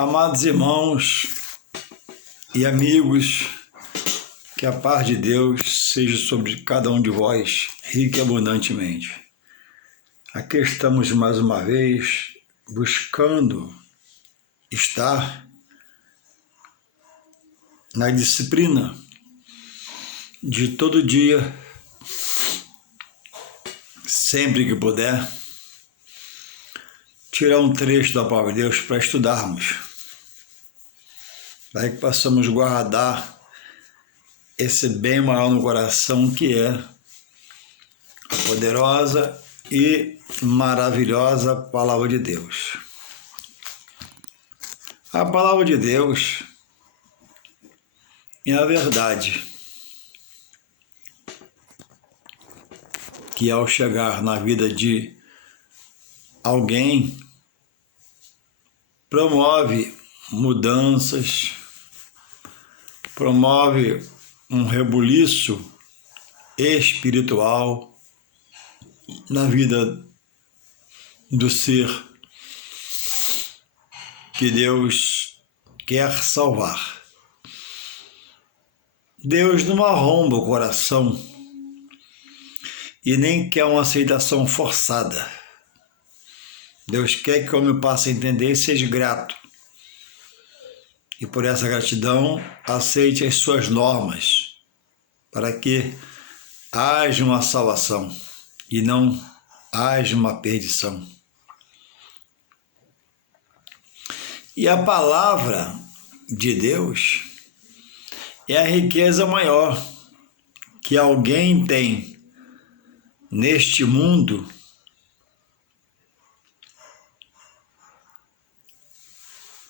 Amados irmãos e amigos, que a paz de Deus seja sobre cada um de vós, rica e abundantemente. Aqui estamos mais uma vez buscando estar na disciplina de todo dia, sempre que puder, tirar um trecho da palavra de Deus para estudarmos, para que possamos guardar esse bem maior no coração, que é a poderosa e maravilhosa palavra de Deus. A palavra de Deus é a verdade que, ao chegar na vida de alguém, promove mudanças, promove um rebuliço espiritual na vida do ser que Deus quer salvar. Deus não arromba o coração e nem quer uma aceitação forçada. Deus quer que o homem passe a entender e seja grato. E por essa gratidão, aceite as suas normas, para que haja uma salvação e não haja uma perdição. E a palavra de Deus é a riqueza maior que alguém tem neste mundo,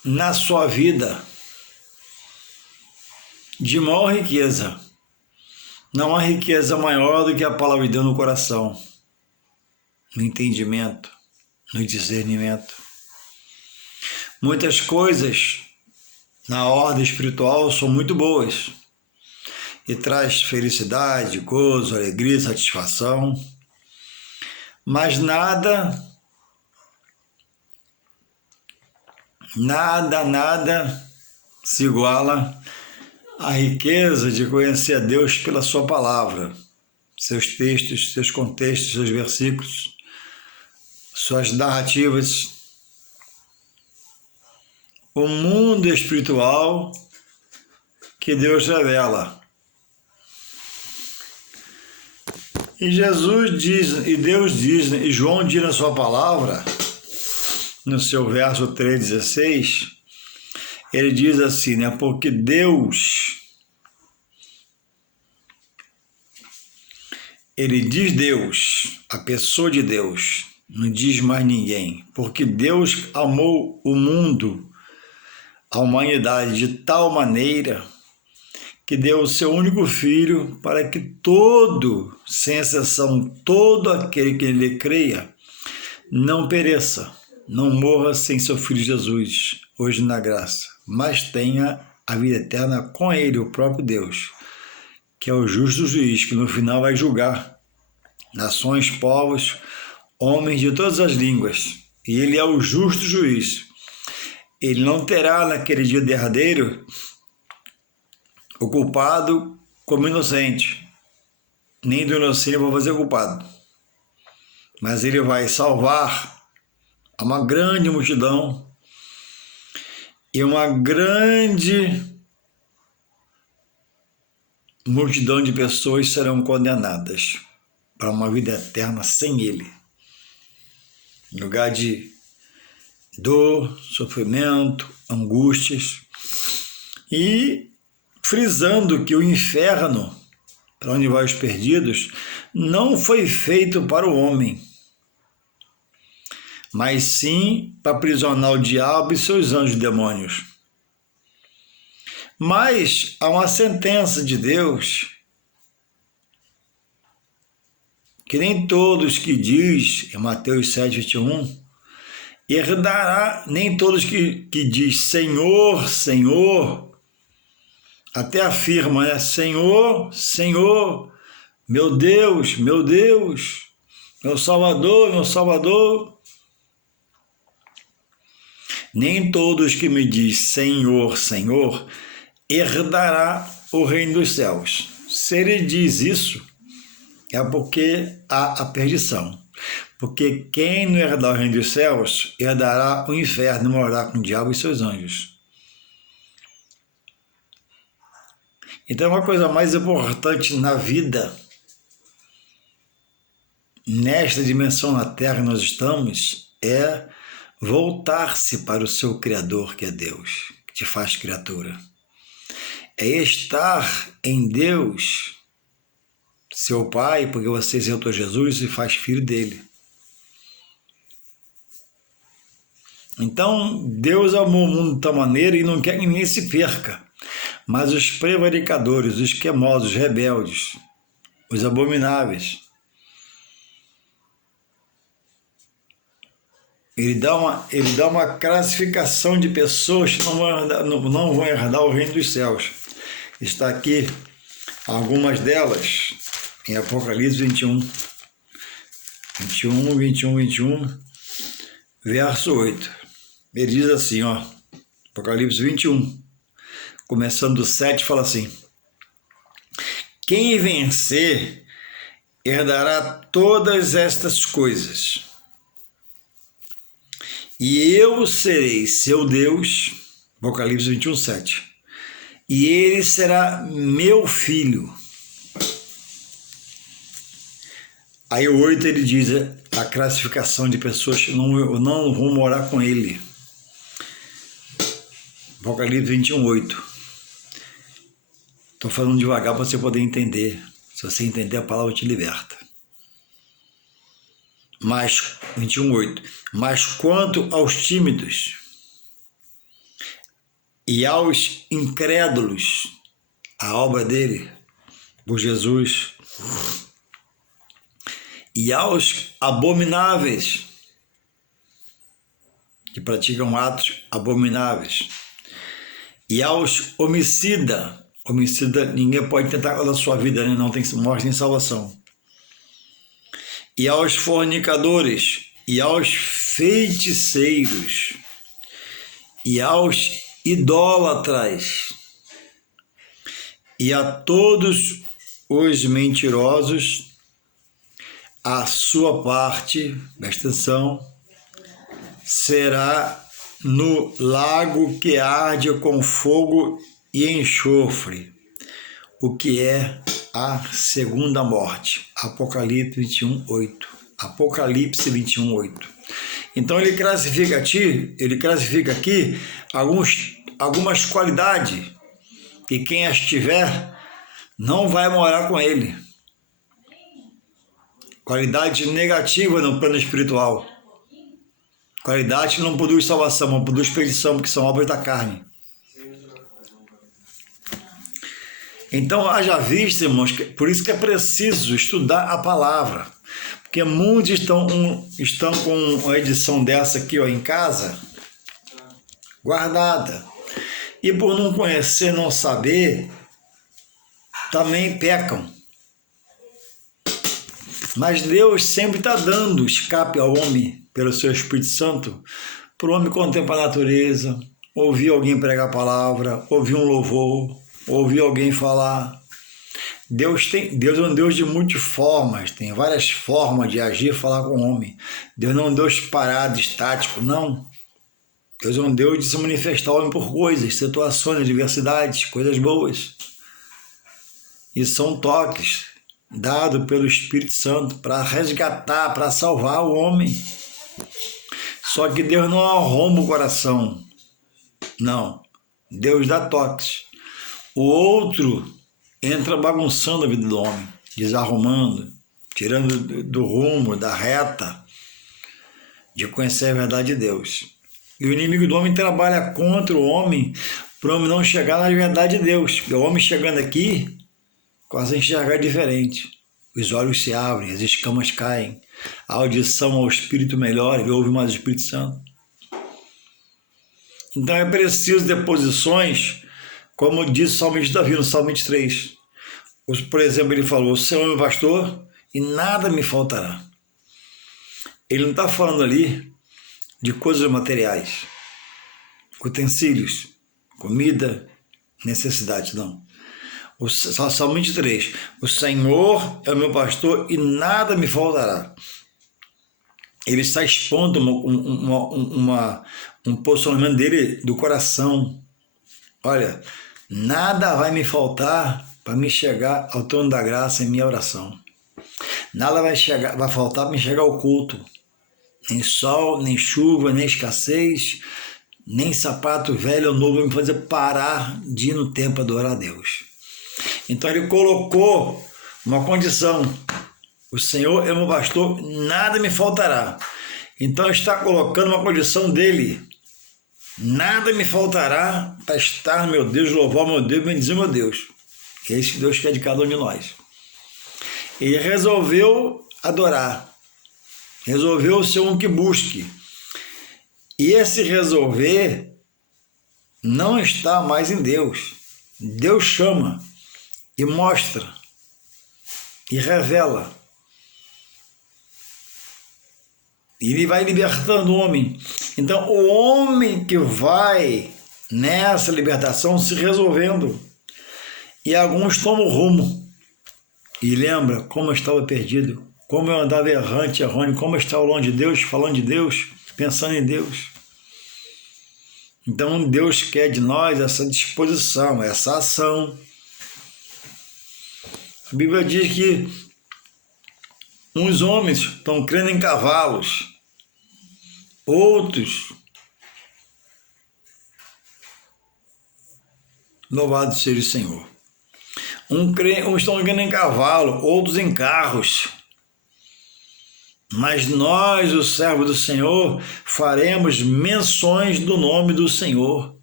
na sua vida, de maior riqueza. Não há riqueza maior do que a palavra de Deus no coração, no entendimento, no discernimento. Muitas coisas na ordem espiritual são muito boas e traz felicidade, gozo, alegria, satisfação, mas nada se iguala à riqueza de conhecer a Deus pela sua palavra, seus textos, seus contextos, seus versículos, suas narrativas. O mundo espiritual que Deus revela. E Jesus diz, e Deus diz, e João diz na sua palavra, no seu verso 3,16, ele diz assim, né? Porque Deus, ele diz Deus, a pessoa de Deus, não diz mais ninguém, porque Deus amou o mundo, a humanidade, de tal maneira que deu o seu único filho para que todo, sem exceção, todo aquele que nele creia, não pereça, não morra sem seu filho Jesus, hoje na graça, mas tenha a vida eterna com ele, o próprio Deus, que é o justo juiz, que no final vai julgar nações, povos, homens de todas as línguas, e ele é o justo juiz. Ele não terá naquele dia derradeiro o culpado como inocente, nem do inocente vai fazer culpado, mas ele vai salvar a uma grande multidão, e uma grande multidão de pessoas serão condenadas para uma vida eterna sem ele, em lugar de dor, sofrimento, angústias, e frisando que o inferno, para onde vai os perdidos, não foi feito para o homem, mas sim para aprisionar o diabo e seus anjos demônios. Mas há uma sentença de Deus que nem todos que diz, em Mateus 7:21, herdará, nem todos que diz Senhor, Senhor, até afirma, né? Senhor, Senhor, meu Deus, meu Salvador, meu Salvador. Nem todos que me diz Senhor, Senhor, herdará o reino dos céus. Se ele diz isso, é porque há a perdição. Porque quem não herdar o reino dos céus, herdará o inferno, morará com o diabo e seus anjos. Então, uma coisa mais importante na vida, nesta dimensão na Terra que nós estamos, é voltar-se para o seu Criador, que é Deus, que te faz criatura. É estar em Deus, seu Pai, porque você aceitou Jesus e faz filho dele. Então, Deus amou o mundo de tal maneira e não quer que ninguém se perca. Mas os prevaricadores, os esquemosos, os rebeldes, os abomináveis, ele dá uma classificação de pessoas que não vão herdar o reino dos céus. Está aqui algumas delas em Apocalipse 21, verso 8. Ele diz assim, Apocalipse 21, começando do 7, fala assim: quem vencer herdará todas estas coisas, e eu serei seu Deus, Apocalipse 21, 7, e ele será meu filho. Aí o 8 ele diz a classificação de pessoas que não vão morar com ele. Apocalipse 21, 8. Estou falando devagar para você poder entender. Se você entender, a palavra te liberta. Mas, 21, 8. Mas quanto aos tímidos e aos incrédulos, a obra dele, por Jesus, e aos abomináveis, que praticam atos abomináveis, e aos homicida, ninguém pode tentar da sua vida, né? Não tem morte nem salvação, e aos fornicadores, e aos feiticeiros, e aos idólatras, e a todos os mentirosos, a sua parte, presta atenção, será no lago que arde com fogo e enxofre, o que é a segunda morte. Apocalipse 21, 8. Apocalipse 21, 8. Então ele classifica aqui algumas qualidades que quem as tiver não vai morar com ele. Qualidade negativa no plano espiritual. Qualidade que não produz salvação, não produz perdição, porque são obras da carne. Então, haja vista, irmãos, por isso que é preciso estudar a palavra. Porque muitos estão com uma edição dessa aqui em casa, guardada. E por não conhecer, não saber, também pecam. Mas Deus sempre está dando escape ao homem, pelo seu Espírito Santo, para o homem contemplar a natureza, ouvir alguém pregar a palavra, ouvir um louvor, ouvir alguém falar. Deus é um Deus de muitas formas, tem várias formas de agir e falar com o homem. Deus não é um Deus parado, estático, não. Deus é um Deus de se manifestar ao homem por coisas, situações, adversidades, coisas boas. E são toques dado pelo Espírito Santo para resgatar, para salvar o homem. Só que Deus não arromba o coração. Não. Deus dá toques. O outro entra bagunçando a vida do homem, desarrumando, tirando do rumo, da reta, de conhecer a verdade de Deus. E o inimigo do homem trabalha contra o homem para o homem não chegar na verdade de Deus. Porque o homem chegando aqui, quase a enxergar diferente. Os olhos se abrem, as escamas caem, a audição ao Espírito melhora, ele ouve mais o Espírito Santo. Então é preciso deposições, como diz o salmista Davi no Salmo 23. Por exemplo, ele falou: o Senhor é meu pastor e nada me faltará. Ele não está falando ali de coisas materiais. utensílios, comida, necessidade, não. Salmo 23, o Senhor é o meu pastor e nada me faltará. Ele está expondo um posicionamento dele do coração. Olha, nada vai me faltar para me chegar ao trono da graça em minha oração. Nada vai faltar para me chegar ao culto. Nem sol, nem chuva, nem escassez, nem sapato velho ou novo vai me fazer parar de ir no templo adorar a Deus. Então ele colocou uma condição: o Senhor é meu pastor, nada me faltará. Então está colocando uma condição dele: nada me faltará para estar, meu Deus, louvar meu Deus, bendizer meu Deus. É isso que Deus quer de cada um de nós. Ele resolveu adorar, resolveu ser um que busque. E esse resolver não está mais em Deus. Deus chama e mostra e revela. E ele vai libertando o homem. Então, o homem que vai nessa libertação se resolvendo. E alguns tomam rumo. E lembra como eu estava perdido, como eu andava errante, errôneo, como eu estava longe de Deus, falando de Deus, pensando em Deus. Então, Deus quer de nós essa disposição, essa ação. A Bíblia diz que uns homens estão crendo em cavalos, outros, louvado seja o Senhor, uns estão crendo em cavalo, outros em carros. Mas nós, os servos do Senhor, faremos menções do nome do Senhor.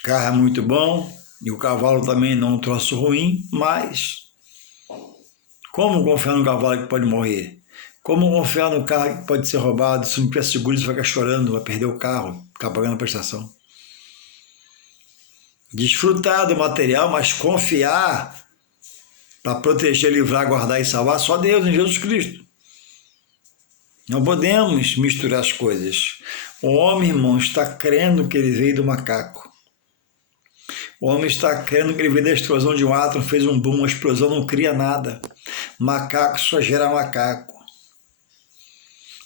O carro é muito bom e o cavalo também não é um troço ruim, mas como confiar no cavalo que pode morrer? Como confiar no carro que pode ser roubado? Se não tiver seguro, você vai ficar chorando, vai perder o carro, ficar pagando a prestação. Desfrutar do material, mas confiar para proteger, livrar, guardar e salvar, só Deus, em Jesus Cristo. Não podemos misturar as coisas. O homem, irmão, está crendo que ele veio do macaco. O homem está crendo que ele veio da explosão de um átomo, fez um boom, uma explosão não cria nada. Macaco só gera macaco.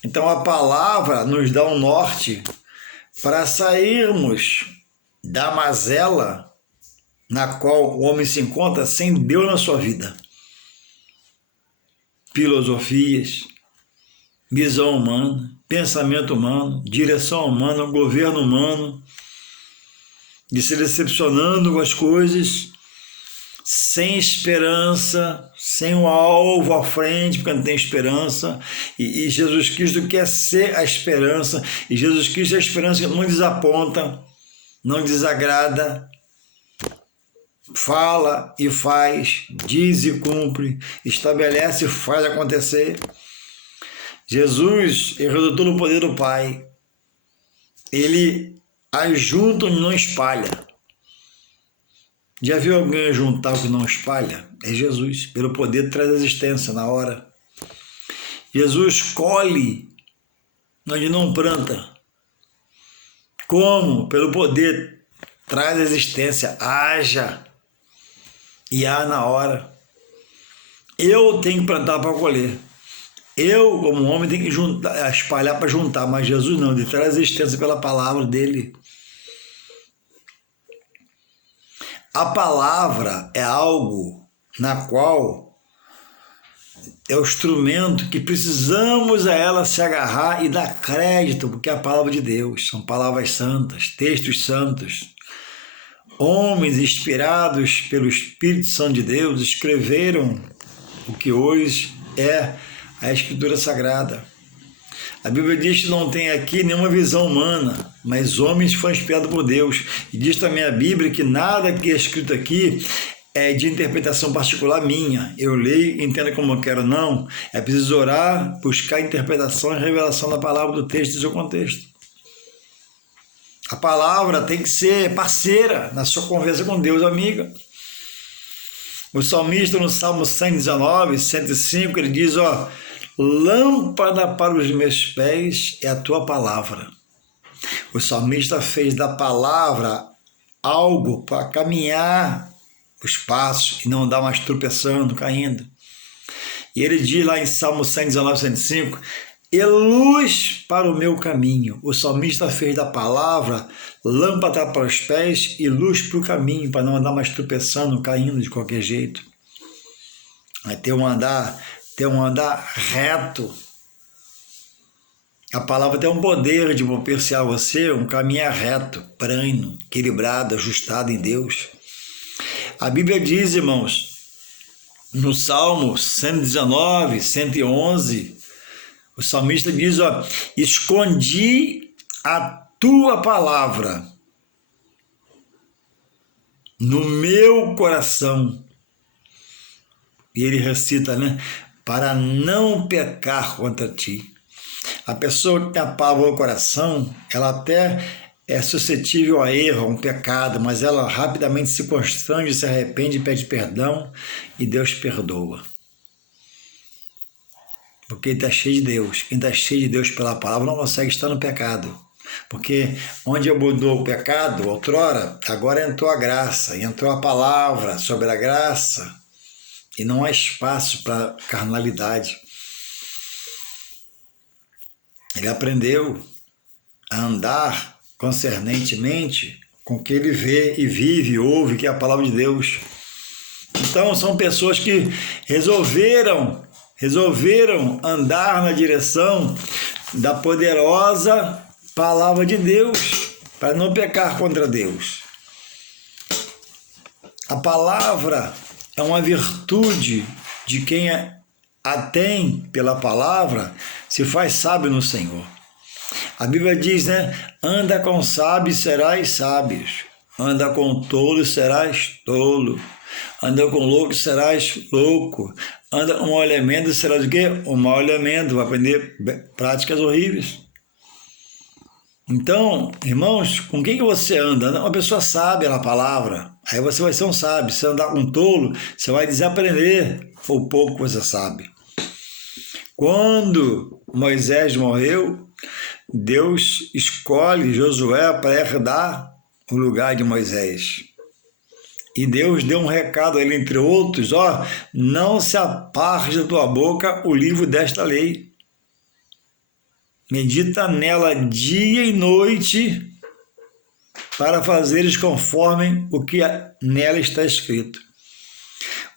Então a palavra nos dá um norte para sairmos da mazela na qual o homem se encontra sem Deus na sua vida. Filosofias, visão humana, pensamento humano, direção humana, governo humano, de se decepcionando com as coisas, sem esperança, sem um alvo à frente, porque não tem esperança, e Jesus Cristo quer ser a esperança, e Jesus Cristo é a esperança que não desaponta, não desagrada, fala e faz, diz e cumpre, estabelece e faz acontecer. Jesus redutor no poder do Pai. Ele ajunta e não espalha. Já viu alguém juntar o que não espalha? É Jesus, pelo poder traz existência na hora. Jesus colhe onde não planta. Como? Pelo poder traz existência, haja. E há na hora. Eu tenho que plantar para colher. Eu, como homem, tenho que juntar, espalhar para juntar, mas Jesus não, ele traz existência pela palavra dele. A palavra é algo na qual é o instrumento que precisamos a ela se agarrar e dar crédito, porque é a palavra de Deus, são palavras santas, textos santos. Homens inspirados pelo Espírito Santo de Deus escreveram o que hoje é a Escritura Sagrada. A Bíblia diz que não tem aqui nenhuma visão humana, mas homens foram inspirados por Deus. E diz também a Bíblia que nada que é escrito aqui é de interpretação particular minha. Eu leio, entendo como eu quero, não. É preciso orar, buscar interpretação e revelação da palavra, do texto e do seu contexto. A palavra tem que ser parceira na sua conversa com Deus, amiga. O salmista, no Salmo 119, 105, ele diz, lâmpada para os meus pés é a tua palavra. O salmista fez da palavra algo para caminhar os passos e não dar mais tropeçando, caindo. E ele diz lá em Salmo 119, 105, e luz para o meu caminho. O salmista fez da palavra lâmpada para os pés e luz para o caminho, para não andar mais tropeçando, caindo de qualquer jeito. Vai ter um andar reto. A palavra tem um poder de propiciar você um caminho reto, plano, equilibrado, ajustado em Deus. A Bíblia diz, irmãos, no Salmo 119, 111, o salmista diz, ó, escondi a tua palavra no meu coração. E ele recita, né? Para não pecar contra ti. A pessoa que tem a palavra no coração, ela até é suscetível a erro, a um pecado, mas ela rapidamente se constrange, se arrepende, pede perdão e Deus perdoa. Porque ele está cheio de Deus. Quem está cheio de Deus pela palavra não consegue estar no pecado. Porque onde abundou o pecado, outrora, agora entrou a graça, entrou a palavra sobre a graça e não há espaço para carnalidade. Ele aprendeu a andar concernentemente com o que ele vê e vive e ouve, que é a palavra de Deus. Então, são pessoas que resolveram andar na direção da poderosa palavra de Deus, para não pecar contra Deus. A palavra é uma virtude de quem a tem pela palavra, se faz sábio no Senhor. A Bíblia diz, né? Anda com sábios, serás sábios. Anda com tolos, serás tolo. Anda com louco, serás louco. Anda com mau elemento, serás o quê? Um mau elemento. Vai aprender práticas horríveis. Então, irmãos, com quem que você anda? Uma pessoa sábia na palavra. Aí você vai ser um sábio. Se andar com um tolo, você vai desaprender o pouco que você sabe. Quando Moisés morreu, Deus escolhe Josué para herdar o lugar de Moisés. E Deus deu um recado a ele, entre outros, ó, não se aparte da tua boca o livro desta lei. Medita nela dia e noite para fazeres conforme o que nela está escrito.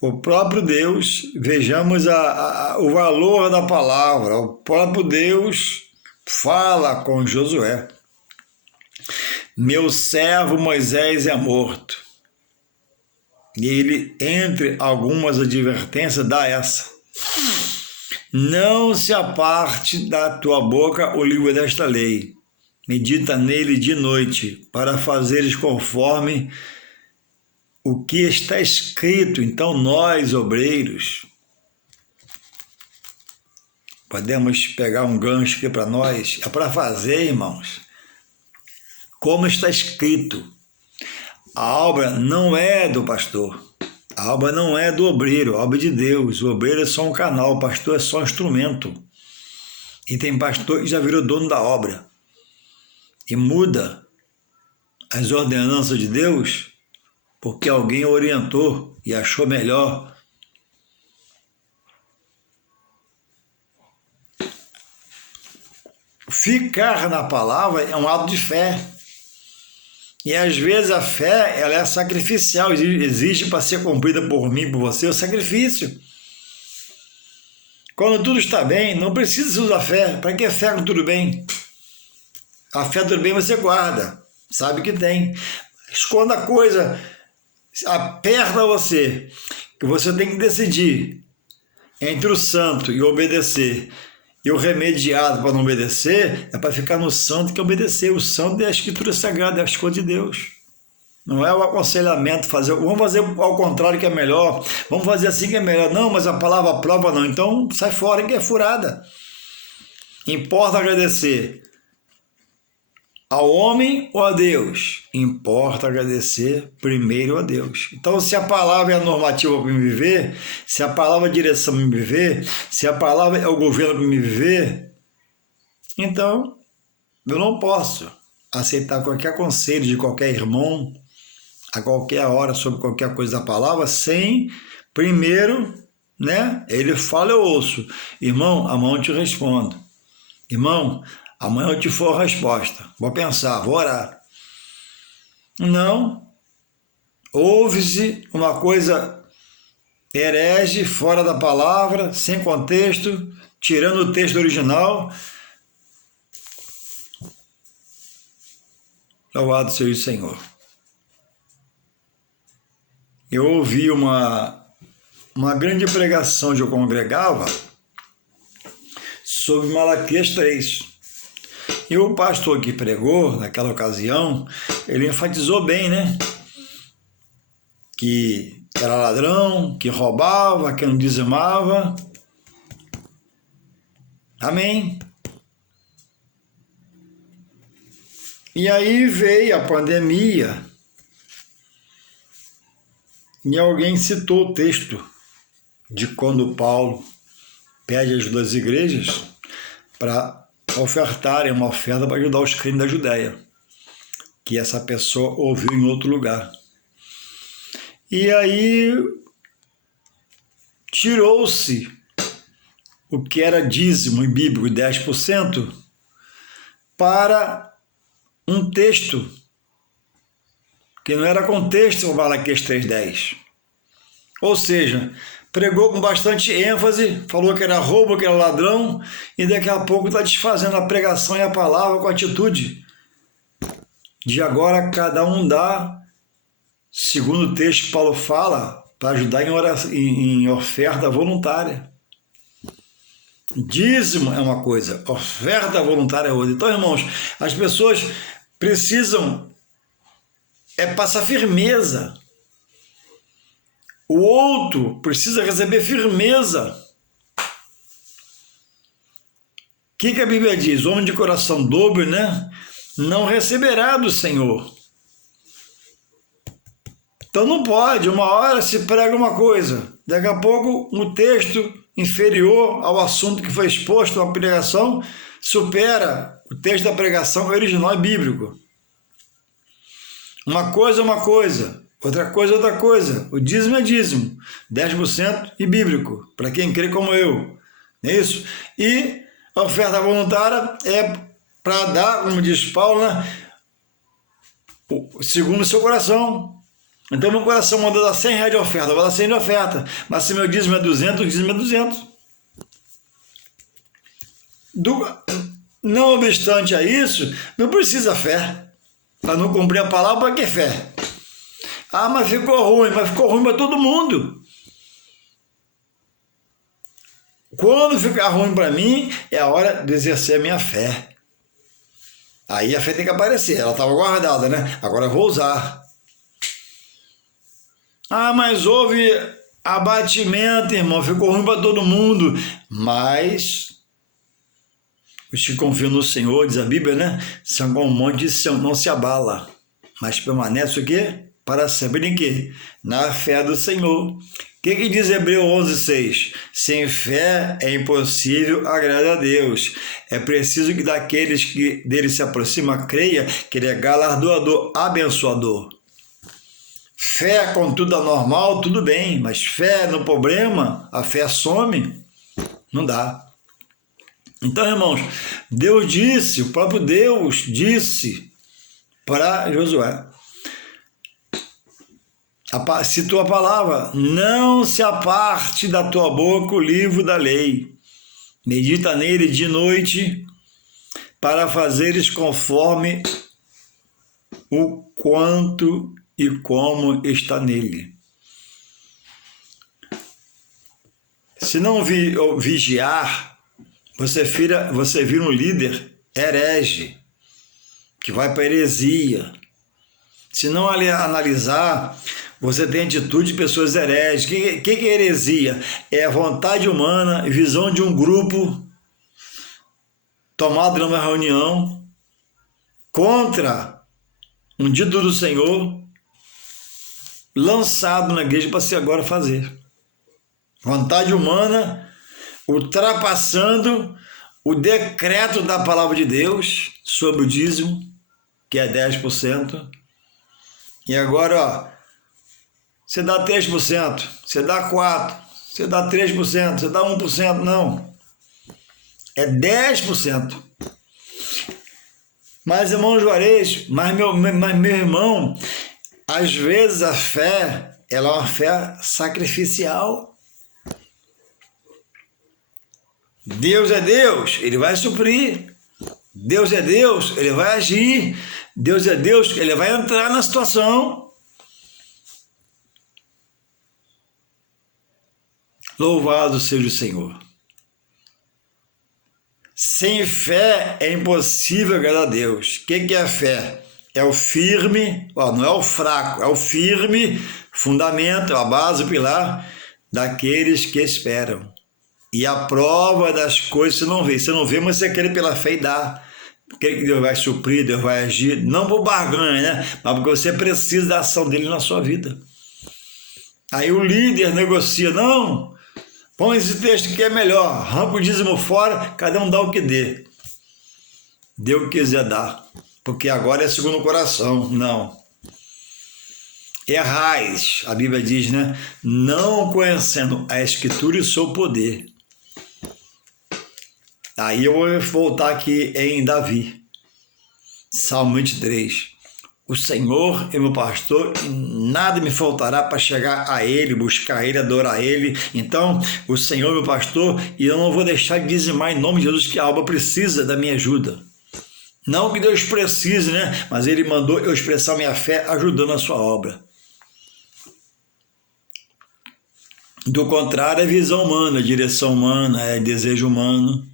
O próprio Deus, vejamos o valor da palavra, o próprio Deus fala com Josué. Meu servo Moisés é morto. E ele, entre algumas advertências, dá essa. Não se aparte da tua boca o livro desta lei. Medita nele de noite, para fazeres conforme o que está escrito. Então, nós, obreiros, podemos pegar um gancho aqui para nós. É para fazer, irmãos, como está escrito. A obra não é do pastor. A obra não é do obreiro, a obra é de Deus. O obreiro é só um canal, o pastor é só um instrumento. E tem pastor que já virou dono da obra. E muda as ordenanças de Deus porque alguém orientou e achou melhor. Ficar na palavra é um ato de fé. E às vezes a fé ela é sacrificial, existe para ser cumprida por mim, por você, o sacrifício. Quando tudo está bem, não precisa usar fé. Para que fé com tudo bem? A fé tudo bem você guarda, sabe que tem. Quando a coisa aperta você, que você tem que decidir entre o santo e obedecer, e o remediado para não obedecer, é para ficar no santo que obedecer. O santo é a escritura sagrada, é a escolha de Deus. Não é o aconselhamento, vamos fazer ao contrário que é melhor, vamos fazer assim que é melhor. Não, mas a palavra prova não, então sai fora que é furada. Importa agradecer ao homem ou a Deus? Importa agradecer primeiro a Deus. Então, se a palavra é a normativa para me viver, se a palavra é a direção para me viver, se a palavra é o governo para me viver, então eu não posso aceitar qualquer conselho de qualquer irmão, a qualquer hora, sobre qualquer coisa da palavra, sem primeiro, né? Ele fala, eu ouço. Irmão, amanhã eu te respondo. Irmão, amanhã eu te for a resposta. Vou pensar, vou orar. Não. Ouve-se uma coisa herege, fora da palavra, sem contexto, tirando o texto original. Louvado seja o Senhor. Eu ouvi uma grande pregação onde eu congregava sobre Malaquias 3. E o pastor que pregou naquela ocasião, ele enfatizou bem, né? Que era ladrão, que roubava, que não dizimava. Amém. E aí veio a pandemia e alguém citou o texto de quando Paulo pede ajuda às igrejas para ofertarem uma oferta para ajudar os crentes da Judéia, que essa pessoa ouviu em outro lugar. E aí tirou-se o que era dízimo em bíblico, 10%, para um texto que não era contexto o Malaquias 3,10. Ou seja, pregou com bastante ênfase, falou que era roubo, que era ladrão, e daqui a pouco está desfazendo a pregação e a palavra com a atitude de agora cada um dá, segundo o texto que Paulo fala, para ajudar em oferta voluntária. Dízimo é uma coisa, oferta voluntária é outra. Então, irmãos, as pessoas precisam passar firmeza. O outro precisa receber firmeza. O que a Bíblia diz? O homem de coração dobre, né? Não receberá do Senhor. Então não pode, uma hora se prega uma coisa, daqui a pouco um texto inferior ao assunto que foi exposto na pregação supera o texto da pregação original e bíblico. Uma coisa é uma coisa, outra coisa é outra coisa. O dízimo é dízimo, 10% e bíblico, para quem crê como eu, não é isso? E a oferta voluntária é para dar, como diz Paulo, né? Segundo o seu coração. Então meu coração mandou dar 100 reais de oferta, eu vou dar 100 de oferta. Mas se meu dízimo é 200, o dízimo é 200. Não obstante a isso, não precisa fé. Para não cumprir a palavra, para que fé? Ah, mas ficou ruim para todo mundo. Quando ficar ruim para mim, é a hora de exercer a minha fé. Aí a fé tem que aparecer, ela estava guardada, né? Agora eu vou usar. Ah, mas houve abatimento, irmão, ficou ruim para todo mundo. Mas os que confiam no Senhor, diz a Bíblia, né? São como um monte de Sião, não se abala, mas permanece o quê? Para sempre em quê? Na fé do Senhor. O que diz Hebreu 11,6? Sem fé é impossível agradar a Deus. É preciso que daqueles que dele se aproximam creia que ele é galardoador, abençoador. Fé com tudo anormal, tudo bem, mas fé no problema, a fé some, não dá. Então, irmãos, Deus disse, o próprio Deus disse para Josué, citou a palavra, não se aparte da tua boca o livro da lei, medita nele de noite, para fazeres conforme o quanto e como está nele. Se não vigiar, você vira um líder herege, que vai para heresia. Se não analisar, você tem atitude de pessoas hereges. O que é heresia? É a vontade humana, visão de um grupo, tomado numa reunião, contra um dito do Senhor, lançado na igreja para se agora fazer. Vontade humana ultrapassando o decreto da palavra de Deus sobre o dízimo, que é 10%. E agora, ó, você dá 3%, você dá 4%, você dá 3%, você dá 1%, não. É 10%. Mas, irmão Juarez, mas meu irmão, às vezes a fé, ela é uma fé sacrificial. Deus é Deus, Ele vai suprir. Deus é Deus, Ele vai agir. Deus é Deus, Ele vai entrar na situação. Louvado seja o Senhor. Sem fé é impossível agradar a Deus. O que é a fé? É o firme, ó, não é o fraco, é o firme fundamento, a base, o pilar daqueles que esperam. E a prova das coisas você não vê. Você não vê, mas você quer pela fé e dá. Quer que Deus vai suprir, Deus vai agir, não por barganha, né? Mas porque você precisa da ação dele na sua vida. Aí o líder negocia, não, põe esse texto que é melhor, arranca o dízimo fora, cada um dá o que dê. Dê o que quiser dar, porque agora é segundo o coração, não. Errais, a Bíblia diz, né? Não conhecendo a Escritura e o seu poder. Aí eu vou voltar aqui em Davi, Salmo 23. O Senhor é meu pastor e nada me faltará para chegar a Ele, buscar Ele, adorar Ele. Então, o Senhor é meu pastor e eu não vou deixar de dizimar em nome de Jesus, que a alma precisa da minha ajuda. Não que Deus precise, né? Mas Ele mandou eu expressar minha fé ajudando a sua obra. Do contrário, é visão humana, é direção humana, é desejo humano.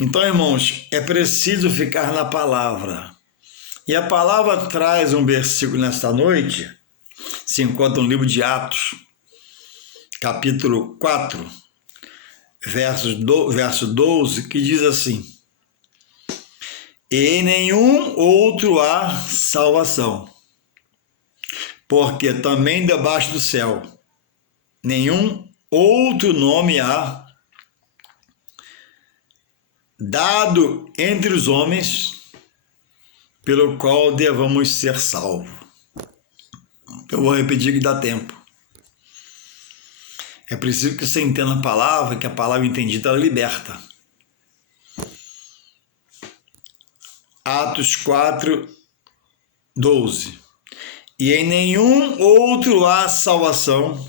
Então, irmãos, é preciso ficar na palavra. E a palavra traz um versículo nesta noite, se encontra no livro de Atos, capítulo 4, verso 12, que diz assim: E em nenhum outro há salvação, porque também debaixo do céu nenhum outro nome há dado entre os homens pelo qual devamos ser salvos. Eu vou repetir que dá tempo. É preciso que você entenda a palavra, que a palavra entendida ela liberta. Atos 4, 12. E em nenhum outro há salvação,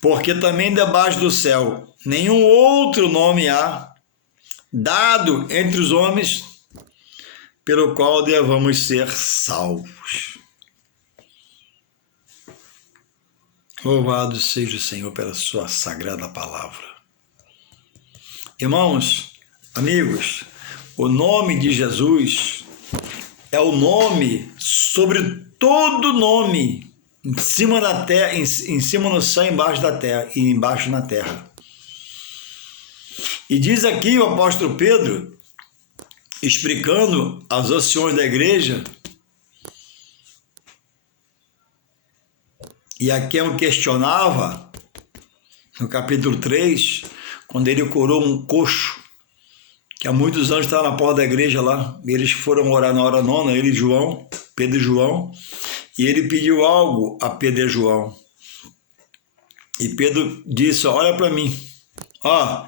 porque também debaixo do céu nenhum outro nome há dado entre os homens pelo qual devamos ser salvos. Louvado seja o Senhor pela sua sagrada palavra. Irmãos, amigos, o nome de Jesus é o nome sobre todo nome, em cima da terra, em cima no céu, embaixo da terra e embaixo na terra. E diz aqui o apóstolo Pedro, explicando as anciões da igreja, e a quem o questionava, no capítulo 3, quando ele curou um coxo, que há muitos anos estava na porta da igreja lá, eles foram orar na hora nona, ele e João, Pedro e João, e ele pediu algo a Pedro e João. E Pedro disse: olha para mim, ó,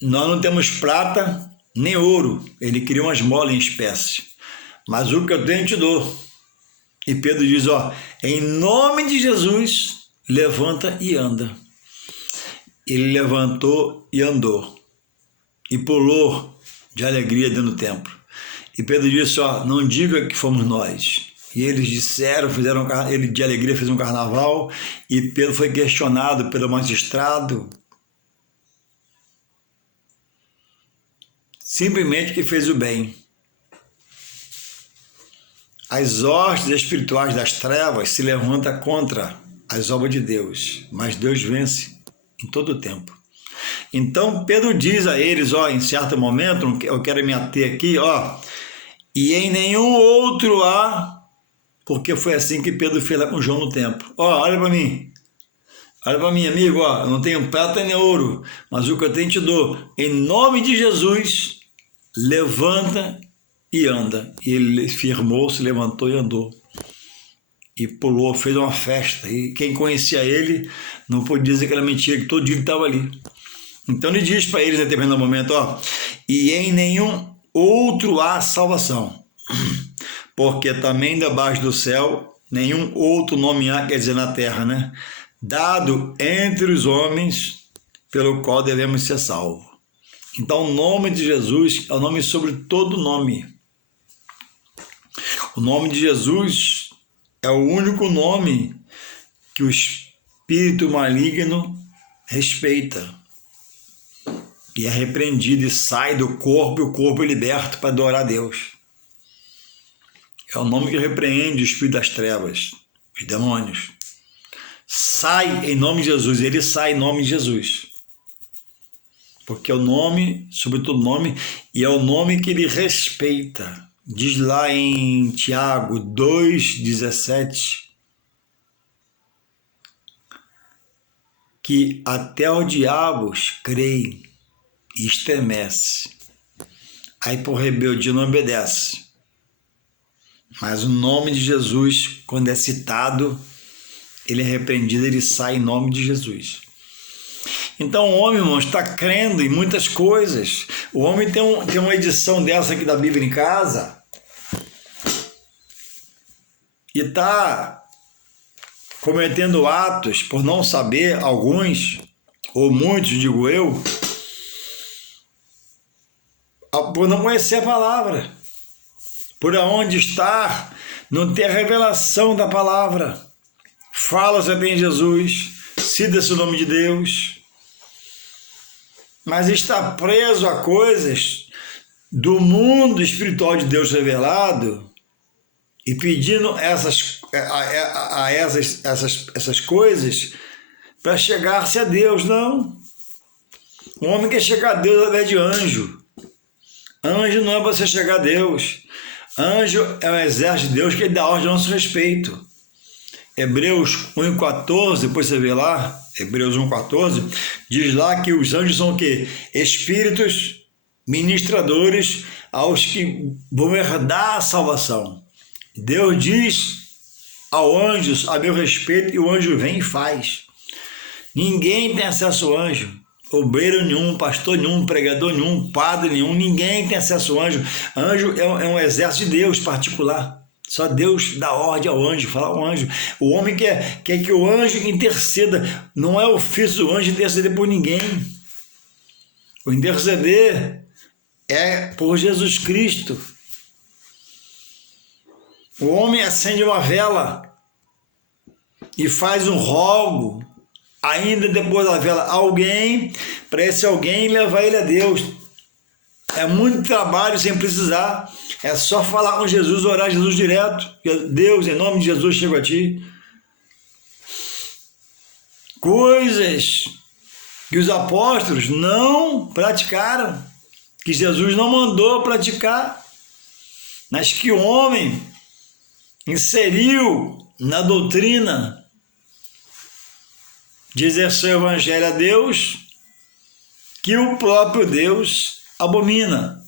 nós não temos prata nem ouro. Ele queria uma esmola em espécie, mas o que eu tenho te dou. E Pedro diz: ó, em nome de Jesus, levanta e anda. Ele levantou e andou, e pulou de alegria dentro do templo. E Pedro disse: ó, não diga que fomos nós. E eles disseram, ele de alegria fez um carnaval, e Pedro foi questionado pelo magistrado, simplesmente que fez o bem. As hostes espirituais das trevas se levantam contra as obras de Deus, mas Deus vence em todo o tempo. Então Pedro diz a eles, ó, em certo momento, eu quero me ater aqui, ó, e em nenhum outro há, porque foi assim que Pedro fez lá com João no templo. Ó, olha para mim, amigo, ó, eu não tenho prata nem ouro, mas o que eu tenho te dou. Em nome de Jesus, levanta e anda. E ele firmou, se levantou e andou. E pulou, fez uma festa. E quem conhecia ele não podia dizer que era mentira, que todo dia ele estava ali. Então ele diz para eles em determinado momento, ó, e em nenhum outro há salvação, porque também debaixo do céu nenhum outro nome há, quer dizer, na terra, né? Dado entre os homens, pelo qual devemos ser salvos. Então o nome de Jesus é o nome sobre todo nome. O nome de Jesus é o único nome que o espírito maligno respeita. E é repreendido e sai do corpo, e o corpo é liberto para adorar a Deus. É o nome que repreende o espírito das trevas, os demônios. Sai em nome de Jesus, ele sai em nome de Jesus. Porque é o nome, sobre todo nome, e é o nome que ele respeita. Diz lá em Tiago 2,17 que até o diabo crê e estremece. Aí por rebeldia não obedece. Mas o nome de Jesus, quando é citado, ele é repreendido, ele sai em nome de Jesus. Então o homem, irmãos, está crendo em muitas coisas. O homem tem uma edição dessa aqui da Bíblia em casa e está cometendo atos, por não saber, alguns, ou muitos, digo eu, por não conhecer a palavra, por aonde estar, não ter a revelação da palavra. Fala-se bem Jesus, cita-se o nome de Deus, mas está preso a coisas do mundo espiritual de Deus revelado e pedindo essas coisas para chegar-se a Deus. Não. O homem quer chegar a Deus através de anjo. Anjo não é para você chegar a Deus. Anjo é um exército de Deus que dá ordem a nosso respeito. Hebreus 1,14, depois você vê lá, Hebreus 1,14, diz lá que os anjos são o quê? Espíritos ministradores aos que vão herdar a salvação. Deus diz ao anjo a meu respeito e o anjo vem e faz. Ninguém tem acesso ao anjo. Obreiro nenhum, pastor nenhum, pregador nenhum, padre nenhum, ninguém tem acesso ao anjo. Anjo é um exército de Deus particular. Só Deus dá ordem ao anjo, fala ao anjo. O homem quer que o anjo interceda. Não é ofício do anjo interceder por ninguém. O interceder é por Jesus Cristo. O homem acende uma vela e faz um rogo, ainda depois da vela, alguém, para esse alguém levar ele a Deus. É muito trabalho sem precisar. É só falar com Jesus, orar Jesus direto. Deus, em nome de Jesus, chego a ti. Coisas que os apóstolos não praticaram, que Jesus não mandou praticar, mas que o homem inseriu na doutrina de exercer o evangelho a Deus, que o próprio Deus abomina.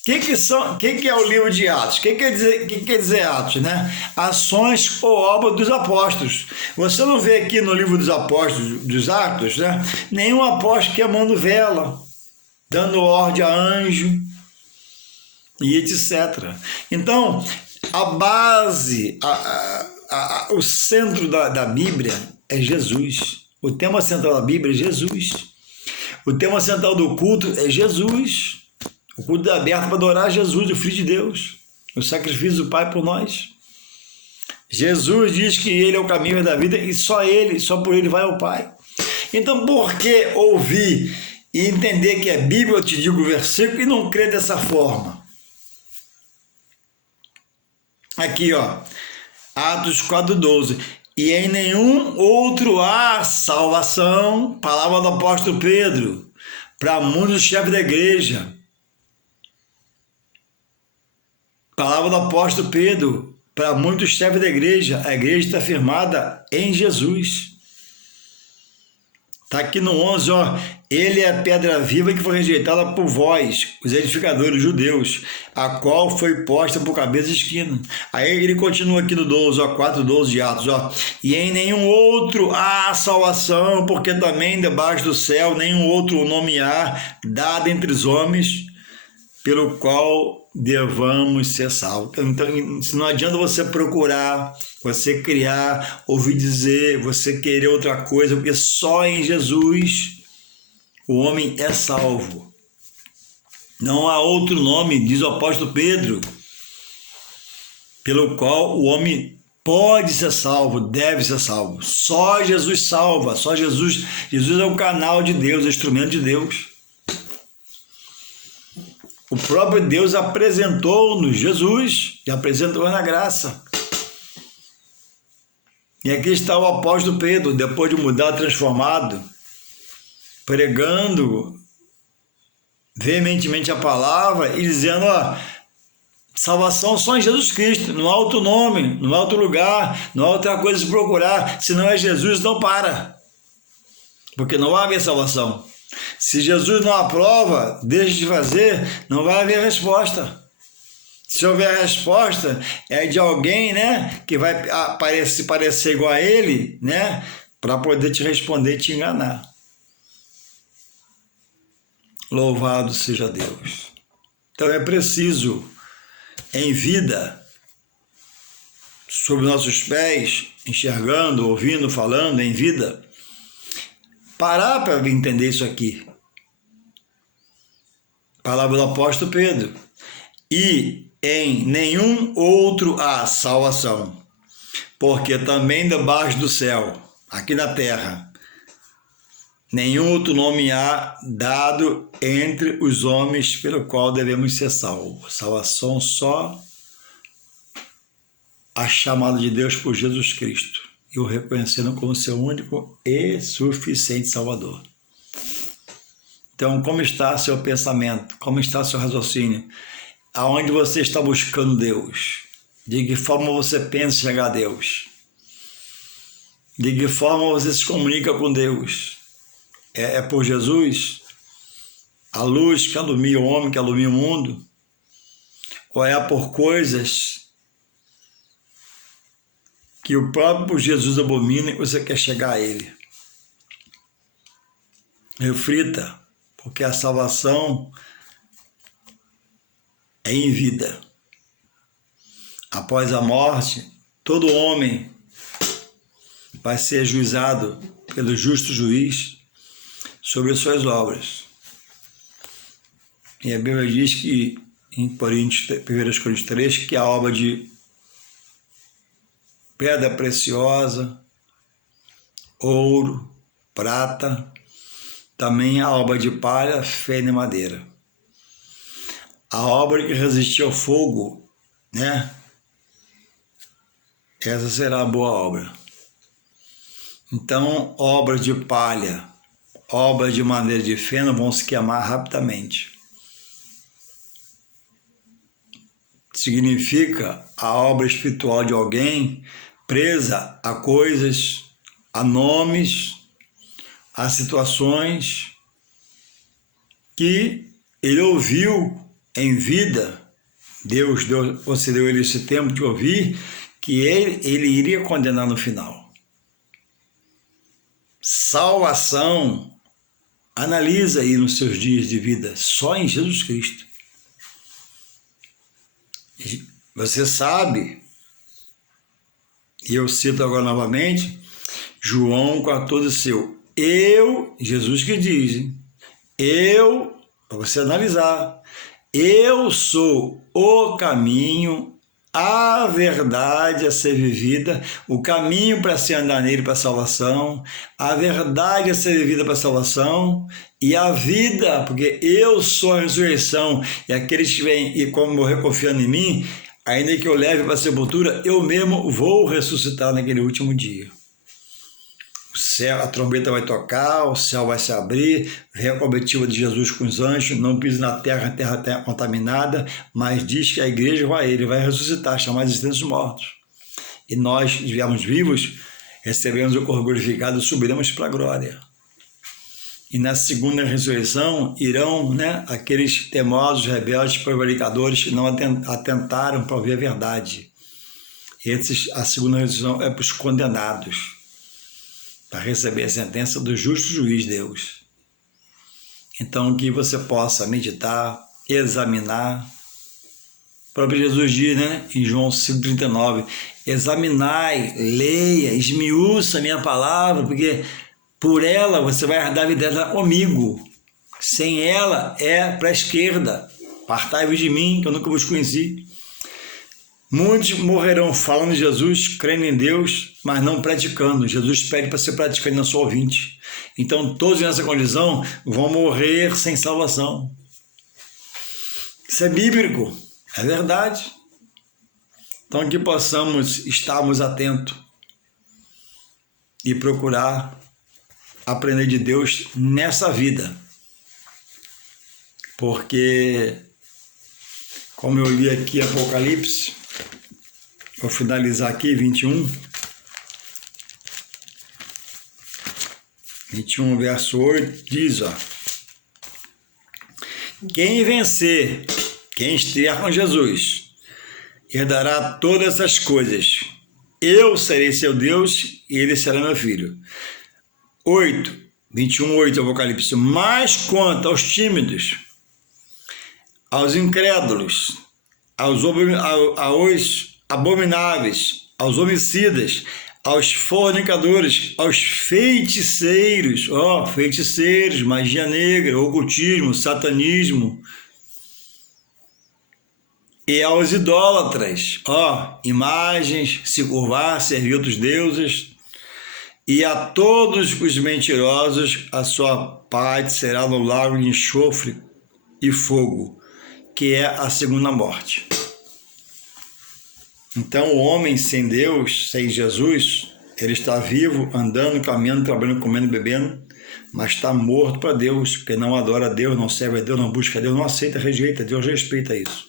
O que é o livro de Atos? O que quer dizer Atos, né? Ações ou obra dos apóstolos. Você não vê aqui no livro dos apóstolos, dos Atos, né? Nenhum apóstolo queimando vela, dando ordem a anjo e etc. Então, a base, o centro da Bíblia é Jesus. O tema central da Bíblia é Jesus. O tema central do culto é Jesus. O culto é aberto para adorar Jesus, o Filho de Deus, o sacrifício do Pai por nós. Jesus diz que Ele é o caminho da vida e só por Ele vai ao Pai. Então, por que ouvir e entender que é Bíblia, eu te digo o versículo, e não crer dessa forma? Aqui, ó, Atos 4,12. E em nenhum outro há salvação, palavra do apóstolo Pedro, para muitos chefes da igreja. Palavra do apóstolo Pedro, para muitos chefes da igreja. A igreja está firmada em Jesus. Está aqui no 11, ó. Ele é a pedra viva que foi rejeitada por vós, os edificadores judeus, a qual foi posta por cabeça de esquina. Aí ele continua aqui no 12, ó, 4:12 de Atos, ó. E em nenhum outro há salvação, porque também debaixo do céu nenhum outro nome há dado entre os homens, pelo qual devamos ser salvos. Então, não adianta você procurar, você criar, ouvir dizer, você querer outra coisa, porque só em Jesus o homem é salvo. Não há outro nome, diz o apóstolo Pedro, pelo qual o homem pode ser salvo, deve ser salvo. Só Jesus salva, só Jesus. Jesus é o canal de Deus, o instrumento de Deus. O próprio Deus apresentou-nos Jesus e apresentou na graça. E aqui está o apóstolo Pedro, depois de mudar, transformado, pregando veementemente a palavra e dizendo, ó, salvação só em Jesus Cristo, não há outro nome, não há outro lugar, não há outra coisa de procurar, se não é Jesus, não para, porque não vai haver salvação. Se Jesus não aprova, deixa de fazer, não vai haver resposta. Se houver resposta, é de alguém, né, que vai parecer igual a ele, né, para poder te responder e te enganar. Louvado seja Deus. Então é preciso, em vida, sob nossos pés, enxergando, ouvindo, falando, em vida, parar para entender isso aqui. Palavra do apóstolo Pedro. E em nenhum outro há salvação, porque também debaixo do céu, aqui na terra, nenhum outro nome há dado entre os homens pelo qual devemos ser salvos. Salvação só a chamada de Deus por Jesus Cristo e o reconhecendo como seu único e suficiente Salvador. Então, como está seu pensamento? Como está seu raciocínio? Aonde você está buscando Deus? De que forma você pensa chegar a Deus? De que forma você se comunica com Deus? É por Jesus? A luz que alumia o homem, que alumia o mundo? Ou é por coisas que o próprio Jesus abomina e você quer chegar a Ele? Reflita, porque a salvação é em vida. Após a morte, todo homem vai ser juizado pelo justo juiz sobre as suas obras. E a Bíblia diz que, em 1 Coríntios 3, que a obra de pedra preciosa, ouro, prata, também a obra de palha, feno e madeira. A obra que resistiu ao fogo, né? Essa será a boa obra. Então, obras de palha, obras de madeira de feno vão se queimar rapidamente. Significa a obra espiritual de alguém presa a coisas, a nomes, a situações que ele ouviu em vida. Deus concedeu ele esse tempo de ouvir, que ele iria condenar no final. Salvação, analisa aí nos seus dias de vida, só em Jesus Cristo. Você sabe, e eu cito agora novamente, João 14, Jesus que diz, hein? Para você analisar, eu sou o caminho, a verdade a ser vivida, o caminho para se andar nele para a salvação, a verdade a ser vivida para a salvação e a vida, porque eu sou a ressurreição e aqueles que vêm e como morrer confiando em mim, ainda que eu leve para a sepultura, eu mesmo vou ressuscitar naquele último dia. O céu, a trombeta vai tocar, o céu vai se abrir, vem a comitiva de Jesus com os anjos, não pise na terra, a terra contaminada, mas diz que a igreja ele vai ressuscitar, chamar de existentes mortos. E nós, que estivermos vivos, recebemos o corpo glorificado e subiremos para a glória. E na segunda ressurreição irão, né, aqueles teimosos, rebeldes, prevaricadores que não atentaram para ouvir a verdade. A segunda ressurreição é para os condenados, para receber a sentença do justo juiz Deus. Então, que você possa meditar, examinar. O próprio Jesus diz, né, em João 5,39, examinai, leia, esmiuça a minha palavra, porque por ela você vai herdar a vida eterna comigo. Sem ela é para a esquerda. Partai-vos de mim, que eu nunca vos conheci. Muitos morrerão falando de Jesus, crendo em Deus, mas não praticando. Jesus pede para ser praticante na sua ouvinte. Então, todos nessa condição vão morrer sem salvação. Isso é bíblico, é verdade. Então, que possamos estarmos atentos e procurar aprender de Deus nessa vida. Porque, como eu li aqui Apocalipse, vou finalizar aqui, 21, verso 8, diz, ó, quem vencer, quem estiver com Jesus, herdará todas essas coisas. Eu serei seu Deus e ele será meu filho. 21:8, Apocalipse. Mas quanto aos tímidos, aos incrédulos, aos abomináveis, aos homicidas, aos fornicadores, aos feiticeiros, feiticeiros, magia negra, ocultismo, satanismo, e aos idólatras, imagens, se curvar, servir outros deuses, e a todos os mentirosos, a sua parte será no lago de enxofre e fogo, que é a segunda morte. Então, o homem sem Deus, sem Jesus, ele está vivo, andando, caminhando, trabalhando, comendo, bebendo, mas está morto para Deus, porque não adora a Deus, não serve a Deus, não busca a Deus, não aceita, rejeita, Deus respeita isso.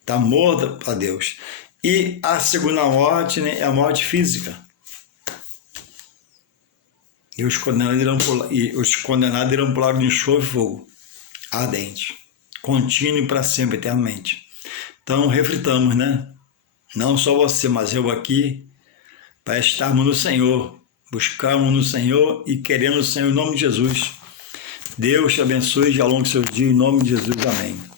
Está morto para Deus. E a segunda morte, né, é a morte física. E os condenados irão para o lago de enxofre e fogo ardente, contínuo e para sempre, eternamente. Então, reflitamos, né? Não só você, mas eu aqui, para estarmos no Senhor, buscarmos no Senhor e querendo o Senhor em nome de Jesus. Deus te abençoe e alongue seus dias em nome de Jesus. Amém.